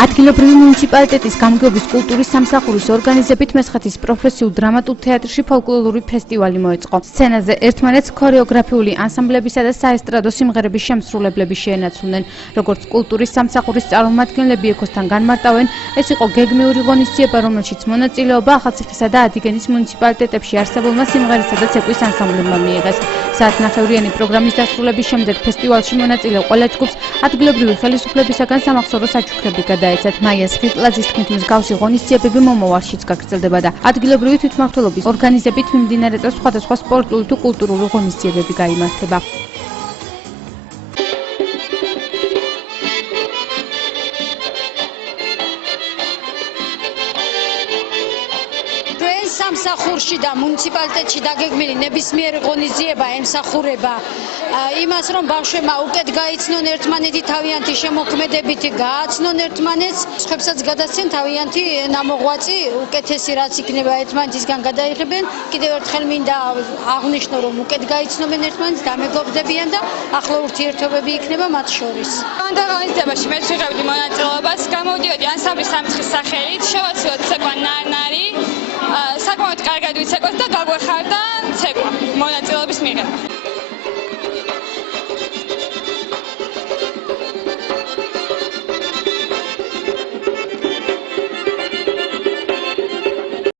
ადგილობრივი მუნიციპალიტეტის გამგეობის კულტურის სამსახურის ორგანიზებით მესხეთის პროფესიულ დრამატულ თეატრში ფოლკლორული ფესტივალი მოეწყო. სცენაზე ერთმანეთს ქორეოგრაფიული ანსამბლებისა და საესტრადო სიმღერების შემსრულებლები შეენაცვლნენ. როგორც კულტურის სამსახურის წარმომადგენლები ექოსთან განმარტავენ, ეს იყო გეგმიური ღონისძიება, რომელშიც მონაწილეობა ახალციხისა და ადიგენის მუნიციპალიტეტებში არსებულმა სიმღერისა და ცეკვის ანსამბლებმა მიიღეს. საათნახევრიანი პროგრამის დასრულების შემდეგ ფესტივალში მონაწილე ყველა ჯგუფს ადგილობრივი ხელისუფლებისაგან სამახსოვრო საჩუქრები გადაეცათ. მაიას ხილტლაძის თქმით, მსგავსი ღონისძიებები მომავალშიც გაგრძელდება და ადგილობრივი თვითმმართველობის ორგანიზებით მიმდინარე წელს სხვადასხვა სპორტული თუ კულტურული ღონისძიებები გაიმართება. სამსახურში და მუნიციპალიტეტში დაგეგმილი ნებისმიერი ღონისძიება ემსახურება იმას, რომ ბავშვებმა უკეთ გაიცნონ ერთმანეთი თავიანთი შემოქმედებით, გააცნონ ერთმანეთს, სხვებსაც გადასცენ თავიანთი ნამოღვაწი, უკეთესი რაც იქნება ერთმანეთისგან გადაიღებენ. კიდევ ერთხელ მინდა აღვნიშნო, რომ უკეთ გაიცნობენ ერთმანეთს, დამეგობრდებიან და ახლა ურთიერთობები იქნება მათ შორის. ამ ღონისძიებაში მე ვიღებდი მონაწილეობას, გამოვიდიოდი ანსამბლის სამცხის სახელით, შევაცვლოთ ცეკვა ნარნარი. საკმაოდ კარგად ვიცეკოთ და გაგვეხარდა.